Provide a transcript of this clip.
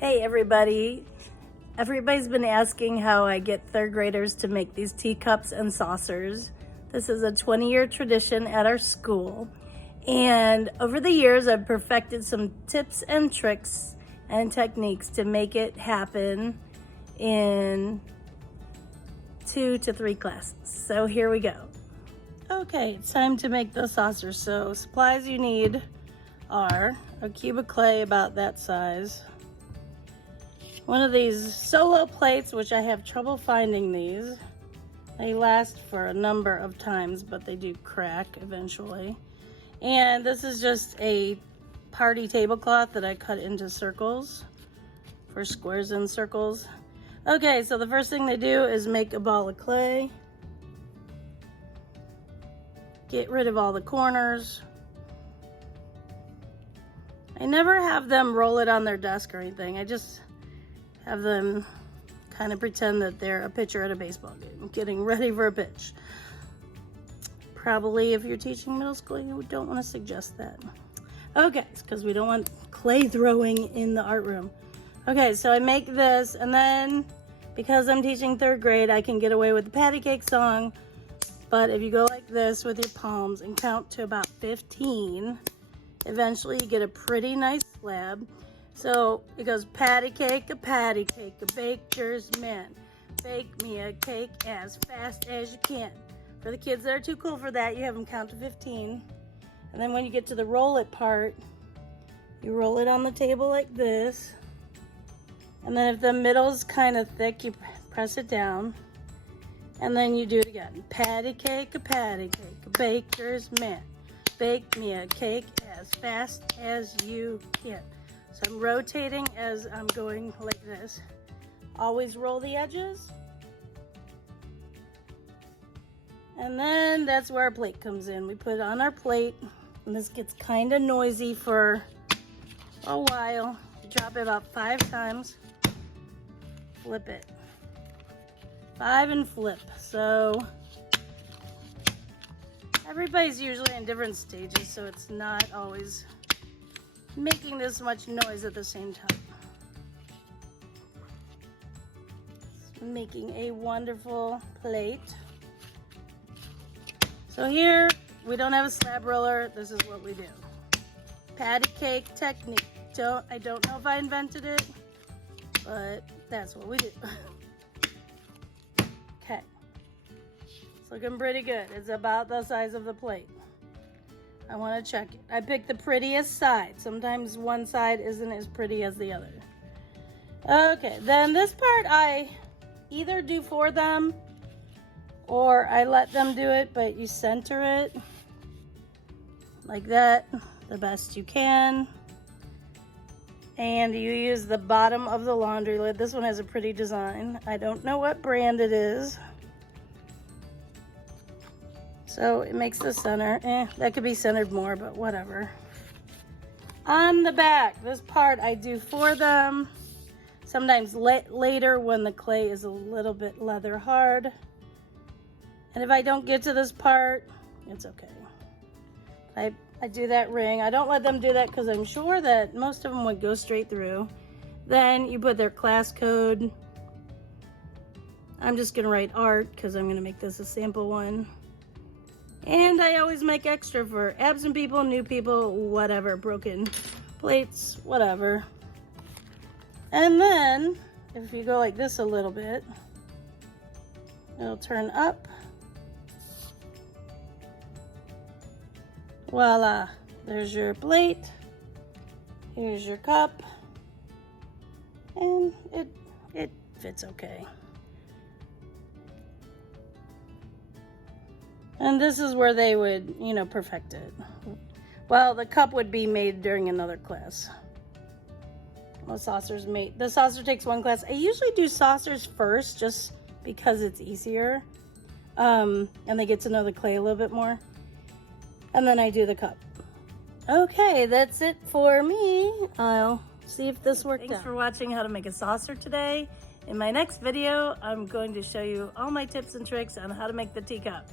Hey everybody. Everybody's been asking how I get third graders to make these teacups and saucers. This is a 20-year tradition at our school. And over the years, I've perfected some tips and tricks and techniques to make it happen in 2 to 3 classes. So here we go. Okay, it's time to make the saucer. So supplies you need are a cube of clay about that size, one of these solo plates, which I have trouble finding these. They last for a number of times, but they do crack eventually. And this is just a party tablecloth that I cut into circles for squares and circles. Okay, so the first thing they do is make a ball of clay. Get rid of all the corners. I never have them roll it on their desk or anything. I just have them kind of pretend that they're a pitcher at a baseball game, getting ready for a pitch. Probably if you're teaching middle school, you don't want to suggest that. Okay, because we don't want clay throwing in the art room. Okay, so I make this, and then because I'm teaching third grade, I can get away with the patty cake song. But if you go like this with your palms and count to about 15, eventually you get a pretty nice slab. So it goes patty cake, a baker's man. Bake me a cake as fast as you can. For the kids that are too cool for that, you have them count to 15. And then when you get to the roll it part, you roll it on the table like this. And then if the middle's kind of thick, you press it down. And then you do it again. Patty cake, a baker's man. Bake me a cake as fast as you can. So I'm rotating as I'm going like this. Always roll the edges. And then that's where our plate comes in. We put it on our plate, and this gets kind of noisy for a while. You drop it about 5 times. Flip it. 5 and flip. So everybody's usually in different stages, so it's not always making this much noise at the same time. It's making a wonderful plate. So here, we don't have a slab roller. This is what we do. Patty cake technique. I don't know if I invented it, but that's what we do. Okay. It's looking pretty good. It's about the size of the plate. I want to check it. I picked the prettiest side. Sometimes one side isn't as pretty as the other. Okay, then this part I either do for them or I let them do it, but you center it like that the best you can. And you use the bottom of the laundry lid. This one has a pretty design. I don't know what brand it is. So it makes the center, that could be centered more, but whatever. On the back, this part I do for them. Sometimes later when the clay is a little bit leather hard. And if I don't get to this part, it's okay. I do that ring. I don't let them do that because I'm sure that most of them would go straight through. Then you put their class code. I'm just gonna write art because I'm gonna make this a sample one. And I always make extra for absent people, new people, whatever, broken plates, whatever. And then, if you go like this a little bit, it'll turn up. Voila, there's your plate. Here's your cup. And it fits okay. And this is where they would, perfect it. Well, the cup would be made during another class. The saucer takes 1 class. I usually do saucers first just because it's easier. And they get to know the clay a little bit more. And then I do the cup. Okay, that's it for me. I'll see if this worked out. Thanks for watching how to make a saucer today. In my next video, I'm going to show you all my tips and tricks on how to make the teacup.